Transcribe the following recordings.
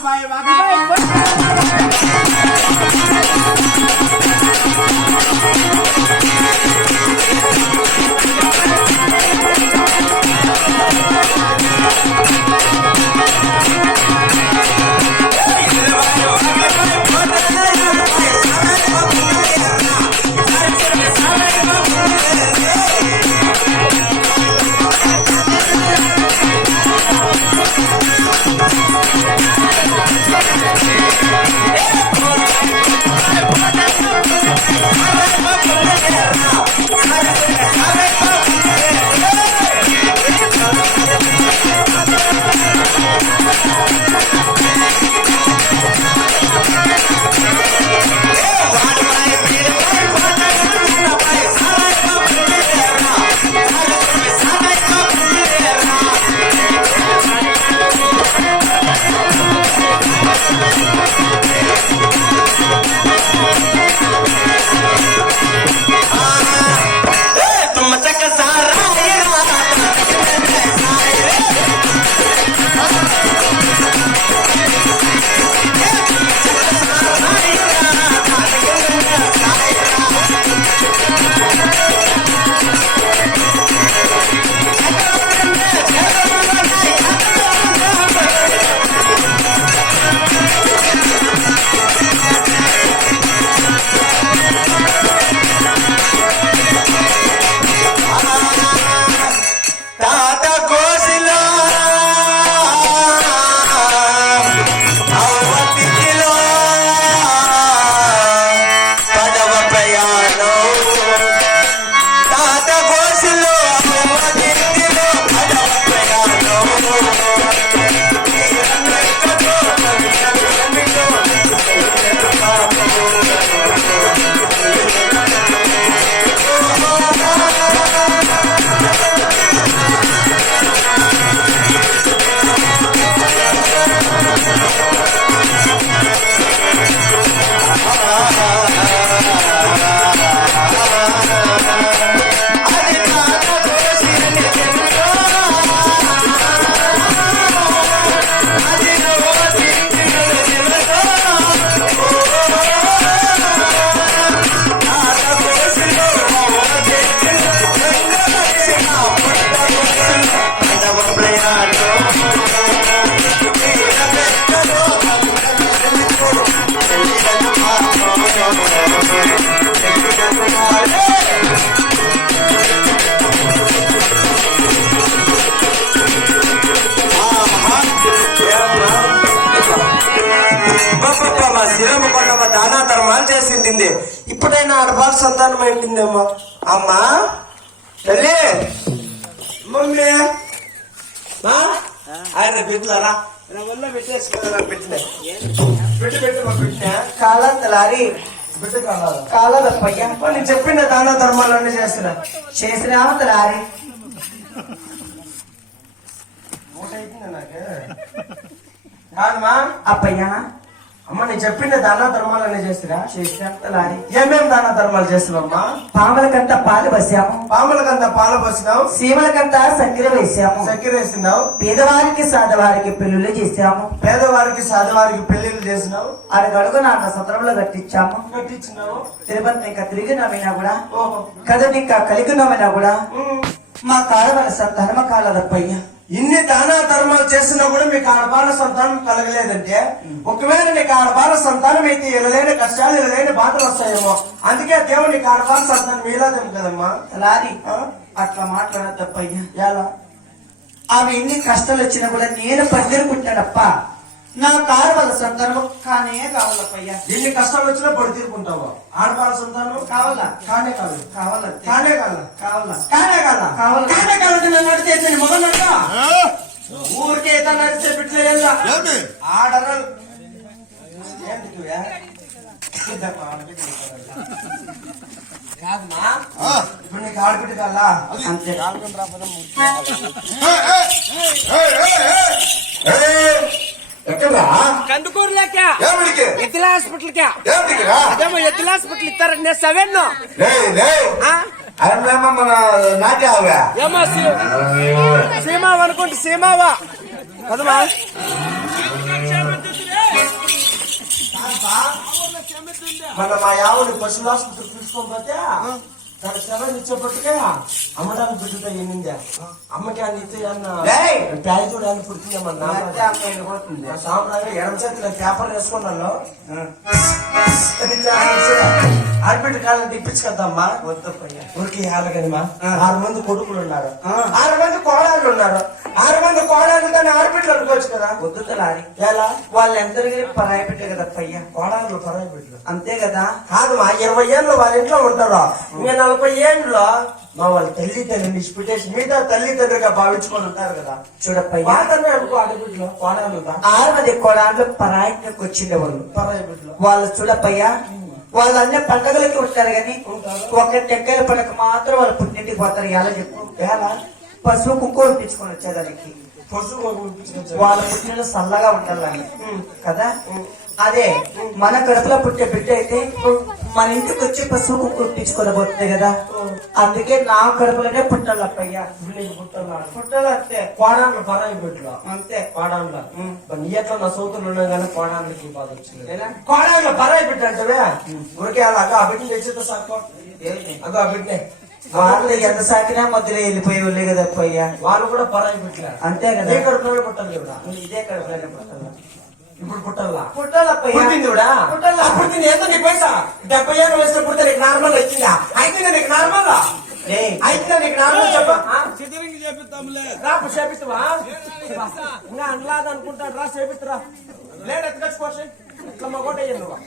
拜拜，拜拜 ధర్మాలు ఇప్పుడైనా ఆడవాళ్ళ సంతానం అమ్మ అమ్మా? తల్లి? మమ్మీ? ఆ? ఆయన బిడ్డలారా వల్ల పెట్టేసుకోవాలా పెట్టిన. పెట్టిన? కాలంతలారి బిడ్డ కావాలా నేను చెప్పిన దాన ధర్మాలన్నీ చేస్తున్నా. చేసినా తలారి అయిపోయింది నాకే? కాదమ్మా. అప్పయ్యా? అమ్మ నేను చెప్పిన దాన ధర్మాలన్నీ చేస్తున్నా? చేసినామతలారి ఏమేం దాన ధర్మాలు చేస్తున్నావమ్మా? పాములకంత పాలు వేసాము పాములకంత పాలు పోసినావు? సీమలకంత చక్కెర వేసాము. చక్కెర వేసినావు? పేదవారికి సాధవారికి పెళ్ళిళ్ళు చేసాము. పేదవారికి సాధవారికి పెళ్ళిళ్ళు చేసినావు? అడగడుగు నాన్న సత్రంలో కట్టించాము. కట్టించినావు? తిరుపతి ఇంకా తిరిగి నమ్మినా కూడా? ఓహో. కథని ఇంకా కలిగి నమ్మినా కూడా. మా కాలవల సంతానమ కాలదప్పయ్య ఇన్ని దాన ధర్మాలు చేసినా కూడా మీకు ఆడపాల సంతానం కలగలేదంటే ఒకవేళ నీకు ఆడపాల సంతానం అయితే ఎనలేని కష్టాలు ఎనలేని బాధలు వస్తాయేమో. అందుకే దేవుడు నీకు ఆడపాల సంతానం మీలాదేం కదమ్మా. లారి? అట్లా మాట్లాడద్దప్పయ్య ఎలా? ఆమె ఎన్ని కష్టాలు వచ్చినా కూడా నేను పందిరుకుంటాడప్ప నా కారు వల్ల సంతానం కానే కావాలప్పయ్యా ఎన్ని కష్టాలు వచ్చినా పడి తీరుకుంటావా ఆడపాల సంతానం కావాలా? కానే కాదు. కావాలంతే. కానే కాదు. కావాలా? కానే కాదు? కావాలి. నడక ఊరికే ఇత నడిచే బిడ్డలు ఆడరు కాదమ్మా. ఇప్పుడు నీకు ఆడబిడ్డ కల్లా అంతే. ఎక్కడా? కందుకూరు లెక్క ఏమిడికి ఎత్తిల హాస్పిటల్ ఎత్తిల హాస్పిటల్ ఇస్తారండి సెవెన్ లే లే. అదేమో మన నాట్యావా ఏమో సీమావ అనుకుంటే సీమావా. కదమ్మా మన మా యావుని పశువుల ఆసుపత్రికి తీసుకొని పోతే తన సెలవు ఇచ్చేపట్టుకే అమ్మడానికి పెట్టుతాయి ఎన్నిందే? అమ్మకి అని ఇస్తే అన్న మధ్య అమ్మ వెళ్ళిపోతుంది సాంప్రదాయం ఎడమ చేతిలో పేపర్ వేసుకున్నాను ఆడబిడ్డ కాలం వద్దప్పయ్యా ఊరికి ఆరగనిమా? ఆ. ఆరు మంది కొడుకులు ఉన్నారు. ఆరు మంది కోడళ్ళు ఉన్నారు. ఆరు మంది కోడళ్ళు కానీ ఆడబిడ్డలు అనుకోవచ్చు కదా? వద్దు తలారి ఎలా? వాళ్ళు ఎందరికీ పరాయి పెట్టే కదా పయ్యా కోడళ్ళు పరాయి బిడ్డలు. అంతే కదా. కాదు మా ఇరవై ఏళ్ళు వాళ్ళ ఇంట్లో ఉంటారు. ఇంకా నలభై ఏళ్ళు మా వాళ్ళ తల్లి తండ్రిని ఇన్స్పిటేషన్ మిగతా తల్లి తండ్రిగా భావించుకొని ఉంటారు కదా. చూడప్పయ్యా. వాళ్ళనే అనుకో ఆడబిడ్డలు మంది కోడాళ్ళు పరాయికి వచ్చిండే వాళ్ళు పరాయి బిడ్డలు వాళ్ళు చూడప్పయ్యా వాళ్ళు అన్ని పండగలకి ఉంటారు కానీ ఒక టెక్కల పండగ మాత్రం వాళ్ళు పుట్టింటికి పోతారు. ఎలా చెప్పు? ఎలా? పశువు కుక్క ఇప్పించుకొని వచ్చేదానికి. వాళ్ళ పుట్టిన చల్లగా ఉండాలని. కదా? అదే మన కడుపులో పుట్టే బిడ్డ అయితే మన ఇంటికి వచ్చి కుక్క ఇప్పించుకోలేకపోతుంది కదా. అందుకే నా కడుపులోనే పుట్టాలప్పయ్యా నీకు పుట్టాలి. పుట్టాలి అంతే. కోడాళ్ళు పరాయి బిడ్డలు అంతే. కోడాళ్ళ నీ ఎట్లా నా సోతులు ఉన్నాయి కానీ కోడాళ్ళకి బాధ వచ్చింది? కోడాళ్ళ పరాయి ఊరికే అలా ఆ బిడ్డని తెచ్చితే సాకు? అగో ఆ బిడ్డనే. వాళ్ళు ఎంత సాకినా మధ్యలో వెళ్ళిపోయి వాళ్ళే కదా అప్పయ్యా. వాళ్ళు కూడా పరాయి బిడ్డలే అంతే కదా. నీ కడుపులోనే పుట్టాలి కూడా ఇదే కడుపులోనే పుట్టాలి. ఇప్పుడు పుట్టాలా పుట్టాలప్పయ్యా పుట్టింది కూడా? పుట్టాల పుట్టింది ఎంత నీ పైసా? డెబ్బై ఏళ్ళు వయసులో పుడితే నీకు నార్మల్ వచ్చిందా అయితే నీకు నార్మల్ అయితే నీకు నార్మల్ చెప్ప. చిత్రంగా చేపిస్తాంలే. రా చేపిస్తావా? ఇంకా అనలాది అనుకుంటాడు రా చేపిస్తురా లేట్ ఎత్తుకొచ్చుకోవచ్చు ఇట్లా మా కోట అయ్యింది నువ్వు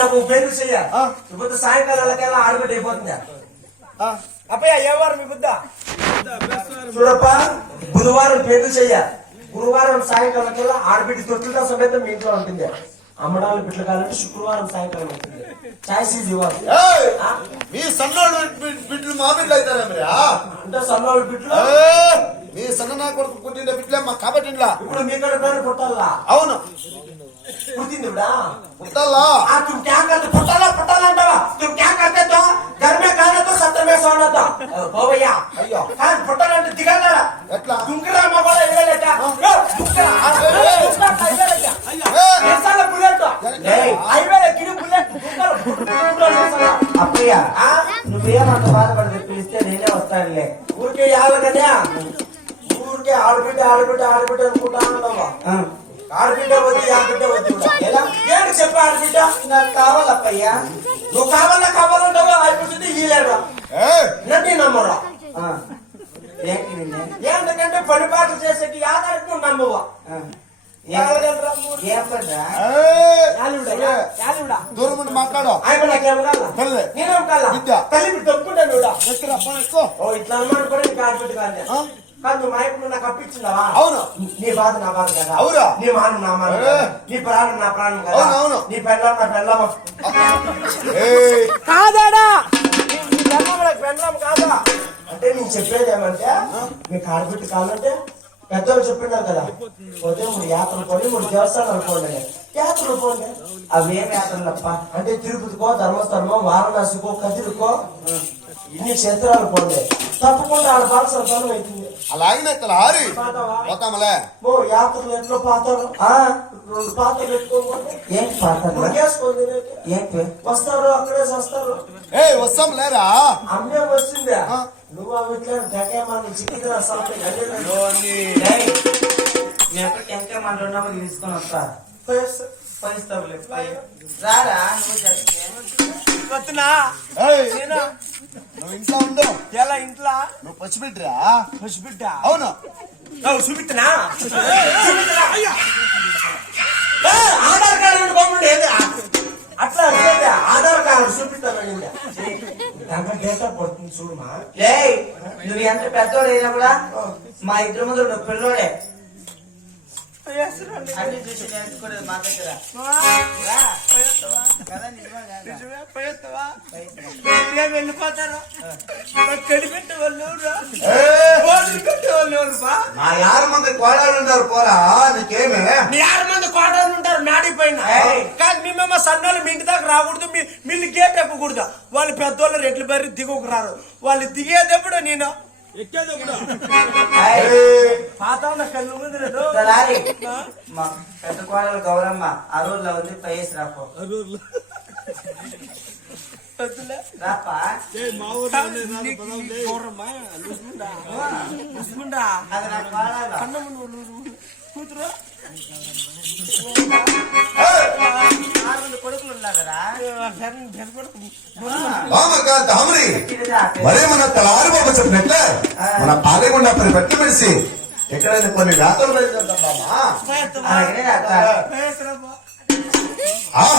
నాకు పేరు చెయ్య. ఇప్పుడు సాయంకాలాలకెల్లా ఆడబిడ్డ అయిపోతుంది? ఆ, అప్పయ్య ఏ వారం మీ బుద్ధ? చూడప్ప బుధవారం పేర్లు చెయ్య. గురువారం సాయంకాలం కల్లా ఆడబిడ్డ దొట్లతో సమేత మీ ఇంట్లో ఉంటుంది అమ్మడాలు బిడ్డ కావాలంటే శుక్రవారం సాయంకాలం ఉంటుంది చాయిస్ ఈజ్ యువర్ మీ సన్నోళ్ళు బిడ్డలు మా బిడ్డలు అవుతారా మీరు? అంటే సన్నోళ్ళు బిడ్డలు? మీ సన్న కొడుకు పుట్టిన బిడ్డలే మా కాబట్టి ఇప్పుడు మీ కడుపు పుట్టాలా? అవును. పుట్టింది ఇవిడా? పుట్టాలా? తుమ్ క్యా పుట్టాలా పుట్టాలంటావా తుమ్ క్యా గర్మే కాదు చేద్దాం పోవయ్యా అయ్యో కానీ పుట్టాలంటే దిగన్నారా ఎట్లా? దుంకరా మా కూడా ఇవ్వలేక అప్పయ్య నువ్వేమంత బాధపడదు పిలిస్తే నేనే వస్తానులే. ఊరికే యాలకనే ఊరికే ఆడబిడ్డ ఆడబిడ్డ ఆడబిడ్డ అనుకుంటా ఉన్నావా? ఆడబిడ్డ వద్దు ఆడబిడ్డ వద్దు ఎలా? ఏంటి చెప్పు ఆడబిడ్డ. నాకు కావాలప్పయ్యా నువ్వు కావాలా కావాలంటావా అయిపోతుంది ఈ ఏయ్! నన్ను నమ్మరా? ఆ, ఏంటి నిన్నే? ఎందుకంటే పని పాటలు చేసేకి ఆధారికి నువ్వు నమ్మవా? దూరం మాట్లాడు. తల్లి. తల్లి తప్పుకుంటాను ఇట్లా కూడా నీకు ఆడబిడ్డ కాదు ఆ? కాదు నువ్వు మాయకు నాకు అప్పించినావా అవును. నీ బాధ నా బాధ కదా అవునా? నీ మానం నా మానం ఏ. కదా నీ ప్రాణం నా ప్రాణం కదా అవును, అవును. నీ పెళ్ళం నా పెళ్ళం! కాదాడా నీ పెళ్ళం కాదా అంటే నేను చెప్పేది ఏమంటే మీకు ఆడబిడ్డ కావాలంటే పెద్దలు చెప్పినారు కదా పోతే మూడు యాత్రలు పోండి మూడు దేవస్థానాలు పోండి అని. యాత్రలు పోండి అవేం యాత్రలప్ప అంటే తిరుపతికో ధర్మస్థలమో వారణాసికో కదిరికో ఇన్ని క్షేత్రాలు పోండి తప్పకుండా ఆడ బాగా సంతానం అవుతుంది అలాగనే హారి పోతామలే. ఓ యాత్రలు ఎట్లా పాతారు ఆ, రెండు పాత్రలు ఎత్తుకోకపోతే పాత్రలు ఉరికేసుకోండి ఏంటి వస్తారు అక్కడే వస్తారు ఏయ్ వస్తాం లేరా? అమ్మే వచ్చిందే. ఆ. నువ్వు చిక్కిన సంథింగ్ ఏయ్, నేను ఎక్కడికి ఎంత మంది ఉన్నప్పుడు తీసుకొని వస్తా. పనిస్తావులే పై. రారా నువ్వు ఏయ్! నువ్వు ఇంట్లో ఉండు. ఎలా ఇంట్లో? నువ్వు పచ్చిబిడ్డరా పసిబిడ్డ? అవును. చూపిస్తున్నా ఆధార్ కార్డు బాగుండే అట్లా అడిగేది? ఆధార్ కార్డు చూపిస్తాను దాంట్లో డేటా పడుతుంది చూడమా ఏయ్ నువ్వు ఎంత పెద్దోడు అయినా కూడా మా ఇద్దరు ముందు నువ్వు పిల్లోడే. అన్ని చూసి నేర్చుకోలేదు మా దగ్గర. కదా నిజమా? వెళ్ళిపోతారు? కడిపెట్టే వాళ్ళు నా యారు మంది కోడాలు ఉన్నారు పోరా నీకేమే? మీ ఆరు మంది కోటలు ఉంటారు నాడి పైన ఏయ్. కానీ మేమేమో సన్నోళ్ళు మీ ఇంటి దాకా రాకూడదు మీ వీళ్ళు గేట్ ఎక్కకూడదు. వాళ్ళు పెద్దోళ్ళు రెట్లు బర్రి దిగుకు రారు. వాళ్ళు దిగేటప్పుడు నేను ఎక్కేది కూడా! పాత కళ్ళు ముందు పెద్ద కోడలు గౌరమ్మ ఆ రోజులో ఉంది పైస్ రాపో. అరూర్లో. రాపా చిన్నదా? మరే మన తలారి బాబు చెప్పినట్లే మన పాలేకుండా పది పెట్టి పెడిసి ఎక్కడైనా కొన్ని వ్యాధులు అక్క